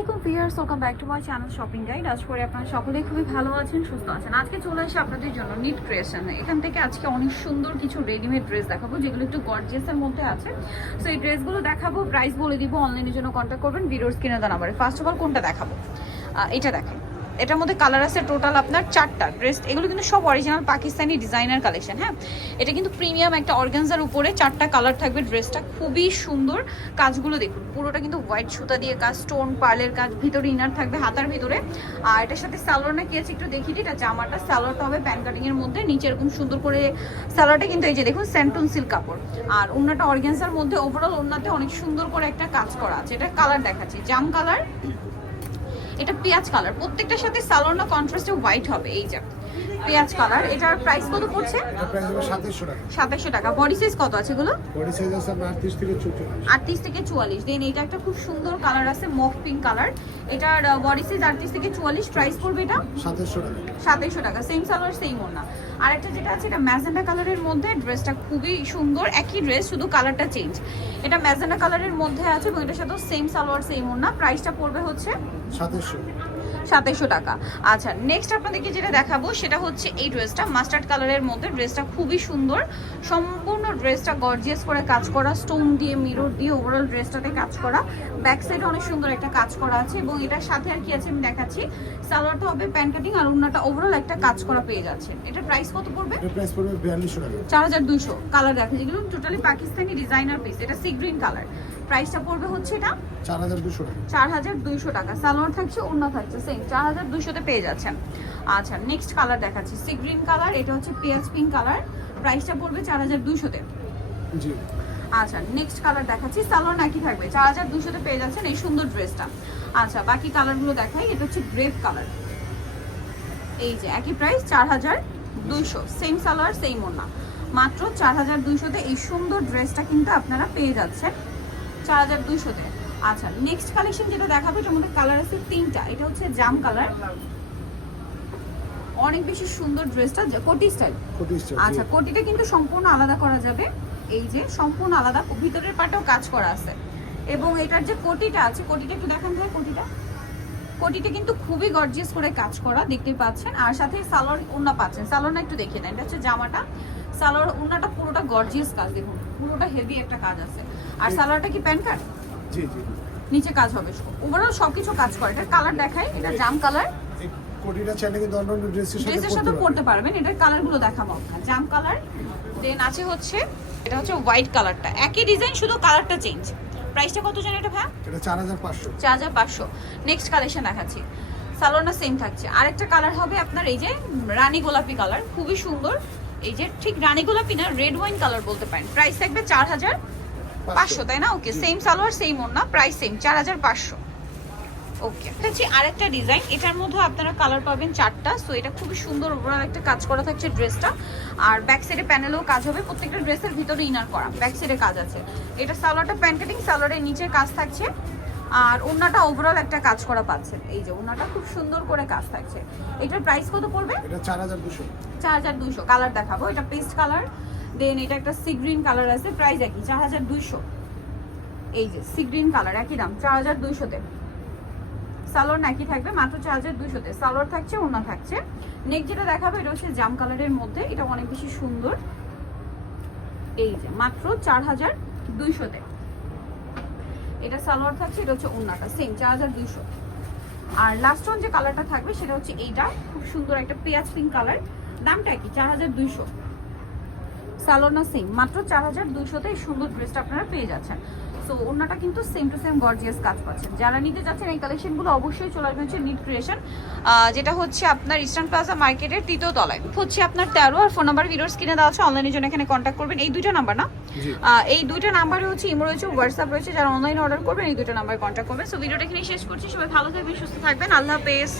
আসসালামু আলাইকুম viewers, welcome back to my channel shopping guide. আজ করে আপনারা সকলেই খুবই ভালো আছেন, সুস্থ আছেন। আজকে চলে আসি আপনাদের জন্য নিট ক্রিয়েশনে। এখান থেকে আজকে অনেক সুন্দর কিছু রেডিমেড ড্রেস দেখাবো যেগুলো একটু গর্জিয়াসের মধ্যে আছে। সো এই ড্রেসগুলো দেখাবো, প্রাইস বলে দিব, অনলাইনের জন্য কন্ট্যাক্ট করবেন ভিডিওর স্ক্রিনে দেওয়া নাম্বারে। ফার্স্ট অফ অল কোনটা দেখাবো? এটা দেখেন, এটার মধ্যে কালার আছে টোটাল আপনার 4টা ড্রেস। এগুলো কিন্তু সব অরিজিনাল পাকিস্তানি ডিজাইনার কালেকশন। হ্যাঁ, এটা কিন্তু প্রিমিয়াম একটা অর্গানজার উপরে 4টা কালার থাকবে। ড্রেসটা খুবই সুন্দর, কাজগুলো দেখুন, পুরোটা কিন্তু হোয়াইট সুতা দিয়ে কাজ, স্টোন পার্লের কাজ, ভিতরে ইনার থাকবে হাতার ভিতরে। আর এটার সাথে সালোয়ার কি আছে একটু দেখিয়ে দিই। এটা জামাটা সালোয়ারটা হবে প্যান কাটিং এর মধ্যে, নিচে এরকম সুন্দর করে সালোয়ারটা কিন্তু এই যে দেখুন স্যান্টন সিল্ক কাপড়। আর ওন্নাটা অর্গানজার মধ্যে, ওভারঅল ওন্নাতে অনেক সুন্দর করে একটা কাজ করা আছে। এটা কালার দেখাচ্ছি, জাম কালার, এটা পেঁয়াজ কালার। প্রত্যেকটার সাথে সালোয়ার না কন্ট্রাস্টে হোয়াইট হবে। এই যে পেঁয়াজ কালার, এটার প্রাইস কত পড়ছে? এটা প্রাইস হবে 2700 টাকা। 2700 টাকা। বডি সাইজ কত আছে এগুলো? বডি সাইজ আছে 38 থেকে 44। 38 থেকে 44। দেন এটা একটা খুব সুন্দর কালার আছে, মফ পিঙ্ক কালার। এটার বডি সাইজ 38 থেকে 44। প্রাইস পড়বে এটা 2700 টাকা। 2700 টাকা। সেম সালোয়ার সেম ওড়না। আর একটা যেটা আছে এটা ম্যাজেন্ডা কালারের মধ্যে, ড্রেসটা খুবই সুন্দর, একই ড্রেস শুধু কালারটা চেঞ্জ। এটা ম্যাজেন্ডা কালারের মধ্যে আছে এবং এটার সাথে সেম সালোয়ার সেম ওড়না। প্রাইসটা পড়বে হচ্ছে 2700 টাকা। আচ্ছা, নেক্সট আপনাদেরকে যেটা দেখাবো সেটা হচ্ছে এই ড্রেসটা মাস্টার্ড কালারের মধ্যে। ড্রেসটা খুবই সুন্দর, সম্পূর্ণ ড্রেসটা গর্জিয়াস করে কাজ করা, স্টোন দিয়ে মিরর দিয়ে ওভারঅল ড্রেসটাতে কাজ করা। ব্যাক সাইডে অনেক সুন্দর একটা কাজ করা আছে এবং এটার সাথে আর কি আছে আমি দেখাচ্ছি। সালোয়ারটা হবে প্যান কাটিং আর ওড়নাটা ওভারঅল একটা কাজ করা পেয়ে যাচ্ছে। এটার প্রাইস কত পড়বে? এর প্রাইস পড়বে 4200 টাকা। 4200। কালার দেখেন, যেগুলো টোটালি পাকিস্তানি ডিজাইনার পিস। এটা সি গ্রিন কালার। প্রাইসটা পড়বে হচ্ছে এটা 4200 টাকা। 4200 টাকা। সালোয়ার থাকছে, ওড়না থাকছে সেম, 4200 তে পেয়ে যাচ্ছেন। আচ্ছা, নেক্সট কালার দেখাচ্ছি, সি গ্রিন কালার। এটা হচ্ছে পেঁয়াজ পিঙ্ক কালার। প্রাইসটা পড়বে 4200 তে। জি। আচ্ছা, নেক্সট কালার দেখাচ্ছি, সালোয়ার নাকি থাকবে। 4200 তে পেয়ে যাচ্ছেন এই সুন্দর ড্রেসটা। আচ্ছা, বাকি কালারগুলো দেখাই। এটা হচ্ছে গ্রেপ কালার। এই যে একই প্রাইস 4200, সেম সালোয়ার সেম ওড়না, মাত্র 4200 তে এই সুন্দর ড্রেসটা কিন্তু আপনারা পেয়ে যাচ্ছেন 4200 তে। আচ্ছা, নেক্সট কালেকশন যেটা দেখাবো এটার মধ্যে কালার আছে 3টা। এটা হচ্ছে জাম কালার, অনেক বেশি সুন্দর ড্রেসটা, কোটি স্টাইল। আচ্ছা, কোটিটা কিন্তু সম্পূর্ণ আলাদা করা যাবে। এই যে সম্পূর্ণ আলাদা, ভিতরের পাটাও কাজ করা আছে। এবং এটার যে কোটিটা আছে, কোটিটা একটু দেখান যায়। কোটিটা কিন্তু খুবই গর্জিয়াস করে কাজ করা, দেখতে পাচ্ছেন। আর সাথে সালোয়ার ওড়না পাচ্ছেন। সালোয়ারটা একটু দেখিয়ে দেন। এটা হচ্ছে জামাটা, সালোয়ার ওড়নাটা পুরোটা গর্জিয়াস কাজ, দেখুন পুরোটা হেভি একটা কাজ আছে। আর সালোয়ারটা কি প্যান্ট কাট? জি জি। নিচে কাজ হবে, ওভারঅল সবকিছু কাজ করে। এটা কালার দেখাই, এটা জাম কালার। এই কোটিটা চাইলে কিন্তু অন্য ড্রেসের সাথে পরতে পারবেন। এটার কালারগুলো দেখাবো আপনার। জাম কালার, দেন আছে হচ্ছে এটা হচ্ছে হোয়াইট কালারটা, একই ডিজাইন শুধু কালারটা চেঞ্জ। প্রাইসটা কত জানেন এটা ভাই? এটা 4500। 4500। নেক্সট কালেকশন দেখাচ্ছি, সালোয়ারটা সেম থাকছে। আরেকটা কালার হবে আপনার এই যে রানী গোলাপি কালার, খুবই সুন্দর। এই যে ঠিক রানী গোলাপি না, রেড ওয়াইন কালার বলতে পারেন। প্রাইস থাকবে 4500, তাই না? ওকে, সেম সালোয়ার সেম ওড়না, প্রাইস সেম 4500। ওকে, হচ্ছে আরেকটা ডিজাইন। এটার মধ্যে আপনারা কালার পাবেন 4টা। সো এটা খুবই সুন্দর, ওভারঅল একটা কাজ করা থাকছে ড্রেসটা। আর ব্যাক সাইডে প্যানেলেও কাজ হবে, প্রত্যেকটা ড্রেসের ভিতরে ইনার করা, ব্যাক সাইডে কাজ আছে। এটা সালোয়ারটা প্যান কাটিং, সালোয়ারের নিচে কাজ থাকছে। আর ওড়নাটা ওভারঅল একটা কাজ করা পাচ্ছেন। এই যে ওড়নাটা খুব সুন্দর করে কাজ থাকছে। এটার প্রাইস কত পড়বে? এটা 4200। 4200। কালার দেখাবো, এটা পেস্ট কালার। দেন এটা একটা সি গ্রিন কালার আছে, প্রাইস একই 4200। এই যে সি গ্রিন কালার, একই দাম 4200 তে। সালোয়ার নাকি থাকবে মাত্র 4200 তে। সালোয়ার থাকছে, ওড়না থাকছে। নেক্সট যেটা দেখাবো এটা হচ্ছে জাম কালারের মধ্যে। এটা অনেক বেশি সুন্দর। এই যে মাত্র 4200 তে। এটা সালোয়ার থাকছে, এটা হচ্ছে ওড়নাটা সেম 4200। আর লাস্ট ওয়ান যে কালারটা থাকবে সেটা হচ্ছে এইটা, খুব সুন্দর একটা পেঁয়াজ পিঙ্ক কালার। দামটা কি? 4200। সালোয়ার না সেম, মাত্র 4200 তে এই সুন্দর ড্রেসটা আপনারা পেয়ে যাচ্ছেন। সো ওড়নাটা কিন্তু সেম টু সেম গর্জিয়াস কাজ পাচ্ছেন। যারা নিতে যাচ্ছেন এই কালেকশনগুলো অবশ্যই চলে আসবেন হচ্ছে নিট ক্রিয়েশন, যেটা হচ্ছে আপনার ইস্টার্ন প্লাজা মার্কেটের 3য় তলায়। হচ্ছে আপনার 13 আর ফোন নাম্বার ভিডিওর স্ক্রিনে দেওয়া আছে, অনলাইনের জন্য এখানে কন্ট্যাক্ট করবেন। এই দুইটা নাম্বার না, এই দুইটা নাম্বারে হচ্ছে ইমো রয়েছে, হোয়াটসঅ্যাপ রয়েছে। যারা অনলাইনে অর্ডার করবেন এই দুটো নাম্বারে কন্ট্যাক্ট করবেন। সো ভিডিওটা এখানেই শেষ করছি। সবাই ভালো থাকবেন, সুস্থ থাকবেন, আল্লাহ হাফেজ।